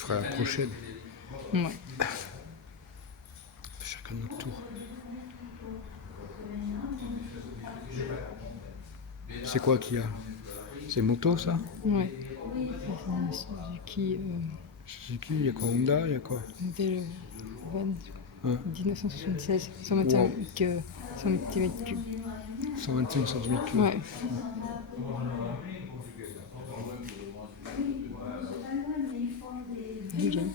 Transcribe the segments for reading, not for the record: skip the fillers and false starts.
ferai la prochaine. Ouais. Chacun notre tour. C'est quoi qu'il y a? C'est moto ça? Ouais. C'est une Suzuki Suzuki, il y a quoi? Honda, il y a quoi? modèle Van Hein? 1976, 125 cm3. 125 cm3. Ouais. Elle est jolie.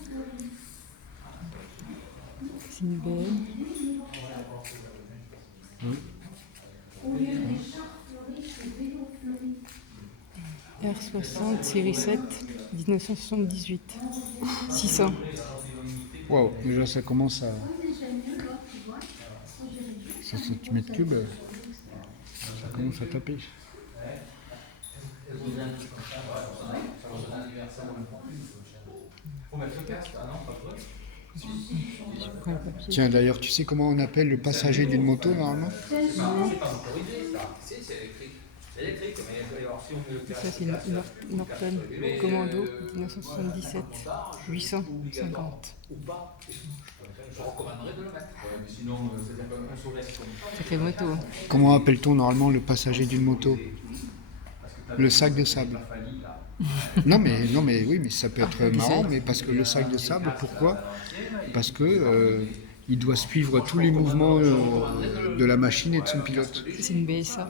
C'est une BM. R60 série 7 1978. 600. Waouh, déjà ça commence à. 100 cm3, ça commence à taper. Je prends le papier. Tiens, d'ailleurs, tu sais comment on appelle le passager d'une moto normalement? Ça, c'est une Norton Commando 1977. 850. Sacrée moto. Hein. Comment appelle-t-on normalement le passager d'une moto? Le sac de sable. Non mais oui, mais ça peut être marrant, mais parce que le sac de sable, pourquoi? Parce que il doit suivre tous les mouvements de la machine et de son pilote. C'est une BSA.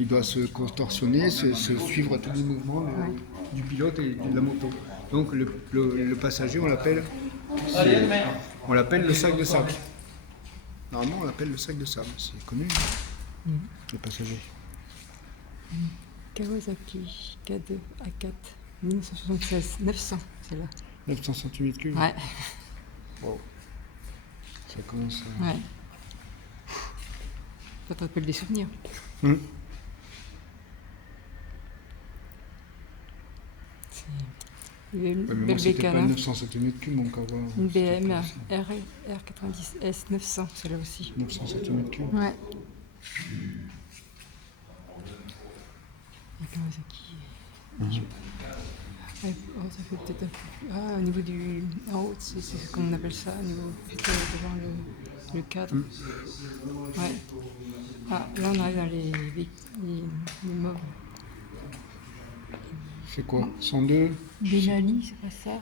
Il doit se contorsionner, se suivre tous les mouvements du pilote et de la moto. Donc le passager, on l'appelle le sac de sable. Normalement, on l'appelle le sac de sable. C'est connu, le passager. Kawasaki K2 A4 1976. 900, celle-là. 900 cm3. Ouais. Wow. Ça commence à... Ouais. Ça te rappelle des souvenirs. Une Ouais, mais belle moi, c'était bécane. pas Hein. 900 cm3, mon Kawa. Une BM R90S 900, celle-là aussi. 900 cm3. Ouais. Et Kawasaki. Ouais, oh, ça fait peut-être un peu plus. Ah, au niveau du. En haut, c'est comme on appelle ça, au niveau devant le cadre. Ouais. Ah, là, on arrive dans les meubles. C'est quoi? 102? Benali, c'est pas ça.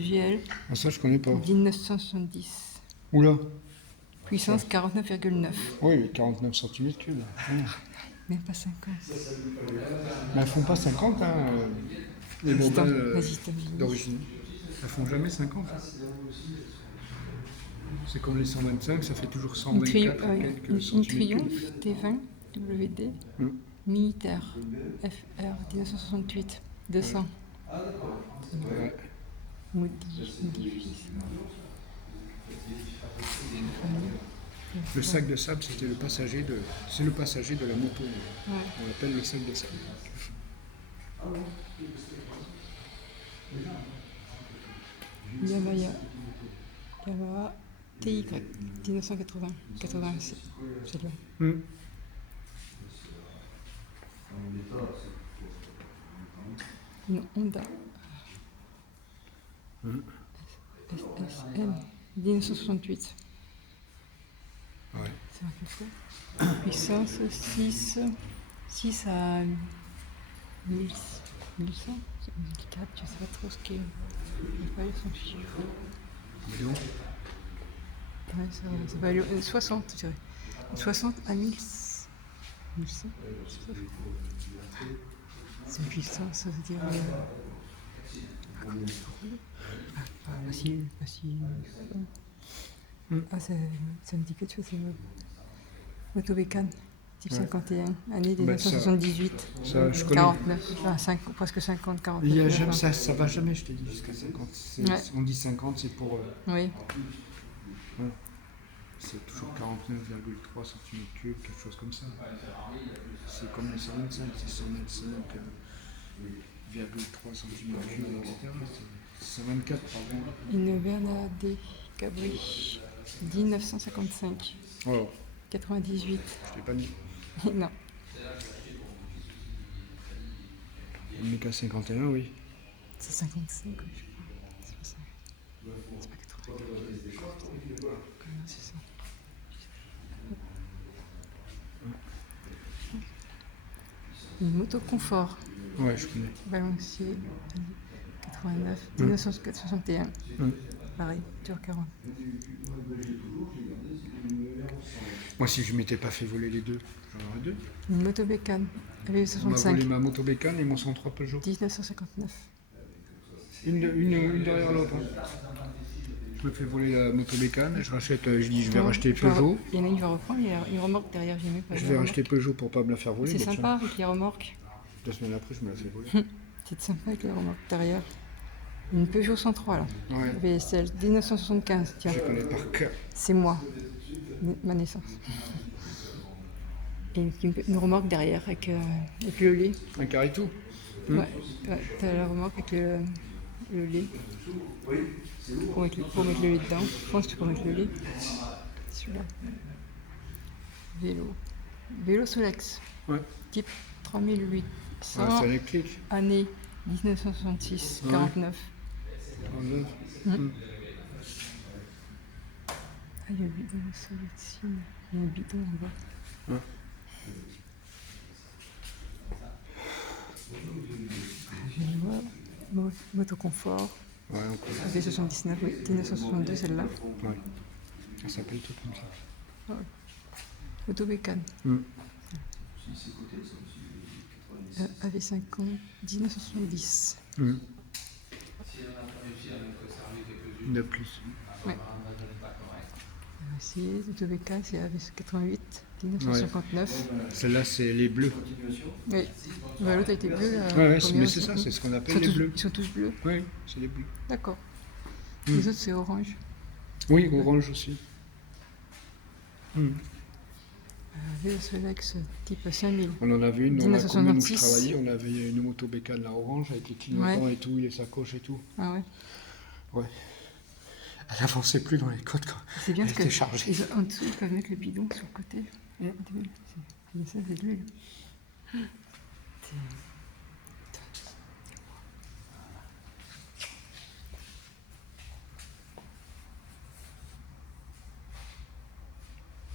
GL. Ah, ça, je connais pas. 1970. Oula. Puissance 49,9. Oui, 49 cm3. Même pas 50. Mais elles font pas 50, hein, les Bobales Vas-y, t'as vu. d'origine. Elles font jamais 50. C'est comme les 125, ça fait toujours 124 quelques Une centimètres cubes. Triumph T20 WD militaire FR 1968 200. Ouais. Le sac de sable, c'était le passager de... C'est le passager de la moto. Ouais. On l'appelle le sac de sable. Yamaha TY 1980. 87. C'est là. Une Honda SSM 1968. Ouais. C'est marqué quoi? Puissance 6 à 1100. 1100 1004, je sais pas trop ce qu'est. Je sais pas son chiffre. Million. Ouais, ça va aller 60, je dirais. 60 à 1100. 1100. C'est une puissance, ça veut dire. Facile. Ah, ça me dit quelque chose, c'est une moto bécane, type 51, année 1978. Ça, je connais. 49, enfin, presque 50, 49. Il y a jamais, ça va jamais, je te dis, jusqu'à 50. On dit 50, c'est pour... Oui. C'est toujours 49,3 cm3, quelque chose comme ça. C'est comme les 125, c'est 125,3 cm3, etc. C'est 124, pardon. Une Bernardet Cabri, 1955. Oh, 98. je t'ai pas dit. Non. Une MK51, oui. C'est 55, je crois. C'est pas 84. C'est ça. Une moto confort. Ouais, je connais. Balancier, 89, 1961. Pareil, tour 40. Moi, si je m'étais pas fait voler les deux, j'en aurais deux. Une moto bécane, On m'a volé 65, ma moto bécane et mon 103 Peugeot. 1959. Une derrière l'autre. Hein. Je me fais voler la moto bécane, je rachète, je dis je vais racheter Peugeot. Il y en a une, je vais reprendre, il y a une remorque derrière, j'ai même pas. Je vais racheter Peugeot pour pas me la faire voler. C'est bah, sympa avec les remorques. 2 semaines après, je me la fais voler. C'est sympa avec les remorques derrière. Une Peugeot 103 là. Ouais. VSL 1975, tiens. Je connais par cœur. C'est moi, ma naissance. Et une remorque derrière avec le lait. Un carré-tout. Ouais, t'as la remorque avec le lait. Pour mettre le lait dedans. Je pense que tu peux mettre le lait. Celui-là. Vélo. Vélo Solex. Ouais. Type 3800. C'est électrique. Année 1966, 49. Ah, il y a le bidon de Solex. Il y a le bidon en bas. Ouais. Je vois. Moto confort. Ouais, on connaît. V79, oui. 1962, celle-là. Ouais. Ça s'appelle tout comme ça. Moto bécane. AV50, 1970. Une de plus. Ouais. Aussi, moto bécane, c'est AV88, 1959. Celle-là, c'est les bleus. Oui. Bah, l'autre a été bleu. Ouais, mais c'est ça, c'est ce qu'on appelle les bleus. Ils sont tous bleus. Oui, c'est les bleus. D'accord. Les autres, c'est orange. Oui, orange aussi. Vélo Solex type 5000. On en avait une dans la commune où je 1966. travaillais, on avait une moto bécane, la orange, avec les clignotants et tout, les sacoches et tout. Ah ouais. Ouais. Elle avançait plus dans les côtes quand C'est bien elle parce que était chargée. en dessous, ils peuvent mettre le bidon sur le côté. C'est ça, c'est de l'huile.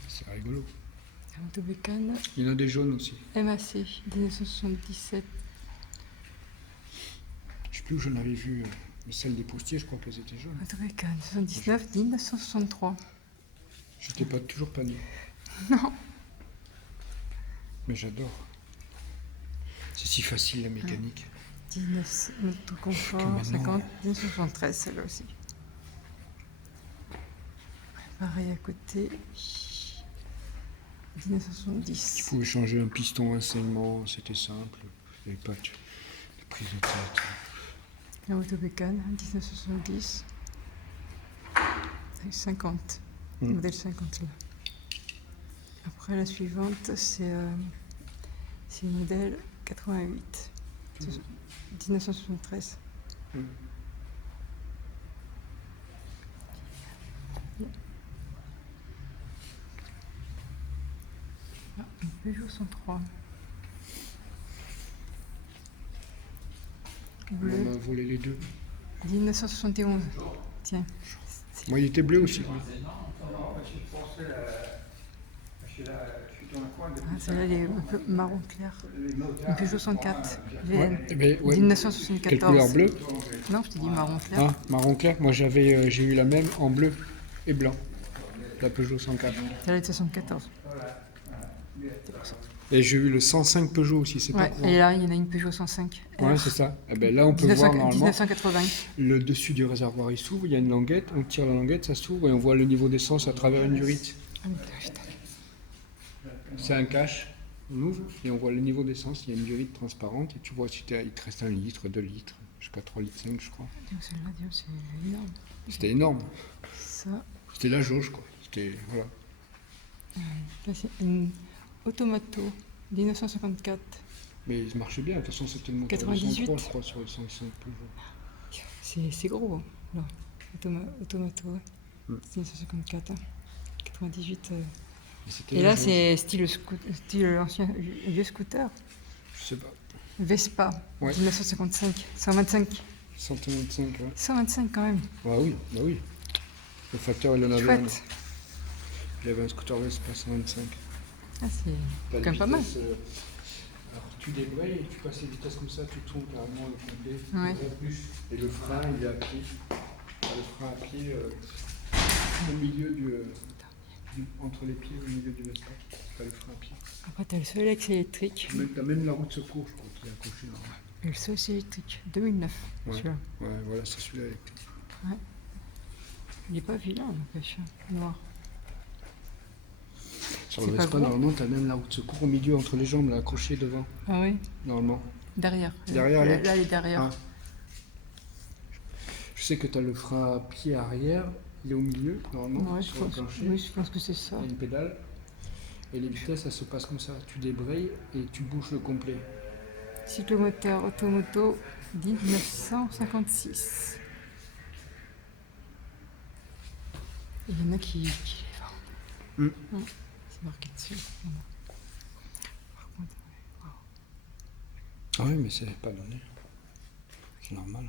C'est rigolo. La moto bécane, Il y en a des jaunes aussi. MAC, 1977. Je sais plus où j'en avais vu. Mais celles des postiers, je crois qu'elles étaient jaunes. Moto bécane, 79, 1963. J'étais toujours pas né. Non. Mais j'adore. C'est si facile la mécanique. 19, moto confort, Comme 50, 1973, celle-là aussi. Pareil à côté. 1970. Tu pouvais changer un piston, un saignement, c'était simple. Il n'y avait pas de prise de tête. La moto bécane, 1970. Avec 50. Modèle 50 là. Après la suivante, c'est le modèle 88. 1973. Ah, une Peugeot 103. Bleu. On a volé les deux. 1971. Tiens. Moi, il était bleu aussi. Ah, celle-là, elle est un peu marron clair. Une Peugeot 104 VN. Eh ben, ouais. 1974. Quelle couleur bleue? Non, je te dis marron clair. Ah, marron clair. Moi, j'ai eu la même en bleu et blanc. La Peugeot 104. Celle-là est de 74. Et j'ai eu le 105 Peugeot aussi, c'est pas Ouais, courant. et là, il y en a une Peugeot 105. Ouais, c'est ça. Eh ben, là, on peut voir normalement 1980. le dessus du réservoir, il s'ouvre, il y a une languette, on tire la languette, ça s'ouvre et on voit le niveau d'essence à travers une durite. Ah, mais putain. C'est un cache, on ouvre et on voit le niveau d'essence, il y a une durite transparente et tu vois si il te reste 1 litre, 2 litres, jusqu'à 3 litres 5 je crois. Dis-donc, celle-là, dis-donc, c'est énorme. C'était énorme. Ça, C'était la jauge quoi. C'était, voilà. là, c'est une Automato 1954. Mais il marchait bien, de toute façon c'était le moteur 98. 203 je crois sur le 105 Peugeot. C'est gros, là. Automato, ouais. 1954. 98. Mais c'était Et la là, jauge. c'est style ancien vieux scooter. Je sais pas. Vespa, Ouais. 1955. 125 125, ouais. 125 quand même. Ah oui, bah oui. Le facteur, il en avait un. Chouette. Il avait un scooter Vespa 125. Ah, c'est T'as quand même les pas mal. vitesses, alors tu débrayes et tu passes les vitesses comme ça, tu tournes carrément le complet. Ouais. Et le frein, il est à pied. T'as le frein à pied au milieu entre les pieds, au milieu du Vespa. T'as le frein à pied. Après, t'as le Solex électrique. T'as même la roue de secours, je crois, qui est accrochée là. Et le Solex électrique. 2009, Ouais. celui-là. Ouais, voilà, c'est celui-là électrique. Ouais. Il est pas vilain, n'empêche. Noir. Sur C'est le pas Vespa, gros. normalement, t'as même la roue de secours au milieu entre les jambes, là, accrochée devant, Ah oui. normalement. Derrière. Derrière, là, elle est- là, elle est derrière. Ah. Je sais que tu as le frein à pied arrière, il est au milieu, normalement, Ouais, je sur le pense, plancher. oui, je pense que c'est ça. Il y a une pédale. Et les vitesses, ça se passe comme ça. Tu débrayes et tu bouges le complet. Cyclomoteur Automoto 1956. Il y en a qui les vendent. C'est marqué dessus. Par contre, Ah oui, mais c'est pas donné. C'est normal.